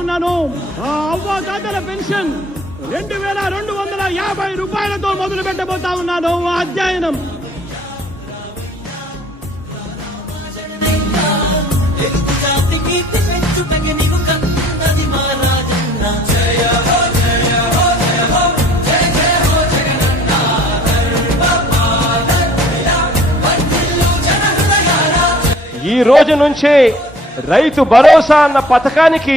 ఆ అవ్వాతాతల పెన్షన్ రెండు వేల రెండు వందల యాభై రూపాయలతో మొదలు పెట్టబోతా ఉన్నాను. అధ్యయనం. ఈ రోజు నుంచి రైతు భరోసా అన్న పథకానికి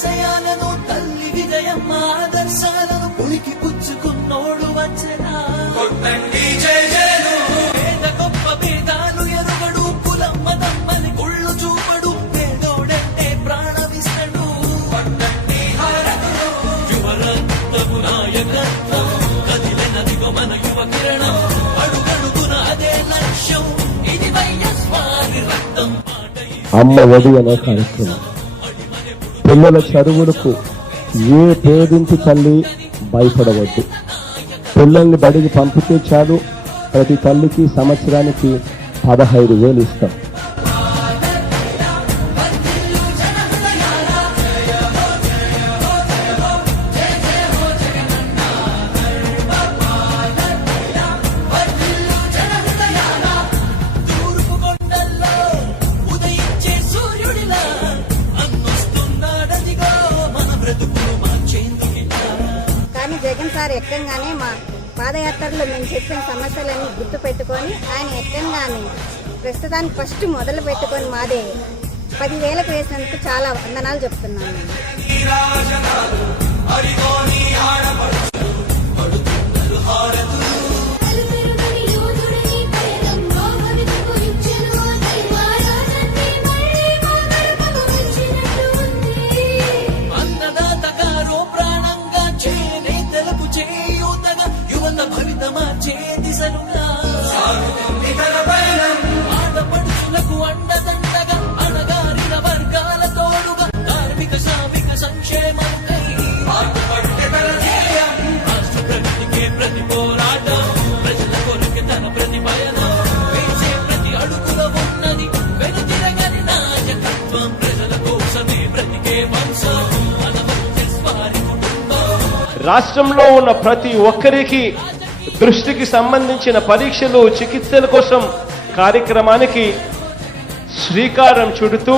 ఆశయాలను తల్లి విజయమ్మ ఆదర్శాలను పులికి పుచ్చుకున్నోడు వచ్చనా? కొట్టండి జయ జయలు. పేద గొప్ప భేదాలు ఎరుగడు కులమ్మ తమ్మని గుళ్ళు చూపడు పేదోడంటే ప్రాణమిస్తడు. కొట్టండి హారతులు. యువరక్తము నాయకత్వం. కదిలినదిగో మన యువ కిరణం. అడుగడుగున అదే లక్ష్యం. ఇది వైఎస్వారి రక్తం. పాటై అమ్మ కార్యక్రమం. పిల్లల చదువులకు ఏ పేదింటి తల్లి భయపడవద్దు. పిల్లల్ని బడికి పంపితే చాలు. ప్రతి తల్లికి సంవత్సరానికి పదహైదు వేలు ఇస్తాం. సార్ ఎక్కంగానే మా పాదయాత్రలో మేము చెప్పిన సమస్యలన్నీ గుర్తు పెట్టుకొని ఆయన ఎక్కంగానే ప్రస్తుతానికి ఫస్ట్ మొదలు పెట్టుకొని మాదే. పదివేలకు వేసినందుకు చాలా వందనాలు చెప్తున్నాను రాష్ట్రంలో ఉన్న ప్రతి ఒక్కరికి దృష్టికి సంబంధించిన పరీక్షలు చికిత్సల కోసం కార్యక్రమానికి శ్రీకారం చుడుతూ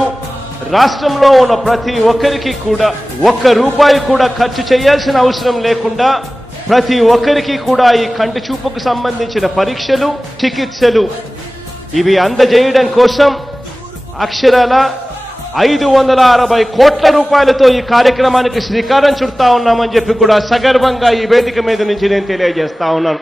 రాష్ట్రంలో ఉన్న ప్రతి ఒక్కరికి కూడా ఒక్క రూపాయి కూడా ఖర్చు చేయాల్సిన అవసరం లేకుండా ప్రతి ఒక్కరికి కూడా ఈ కంటి చూపుకు సంబంధించిన పరీక్షలు చికిత్సలు ఇవి అందజేయడం కోసం అక్షరాల ఐదు వందల అరవై కోట్ల రూపాయలతో ఈ కార్యక్రమానికి శ్రీకారం చుడతా ఉన్నామని చెప్పి కూడా సగర్వంగా ఈ వేదిక మీద నుంచి నేను తెలియజేస్తా ఉన్నాను.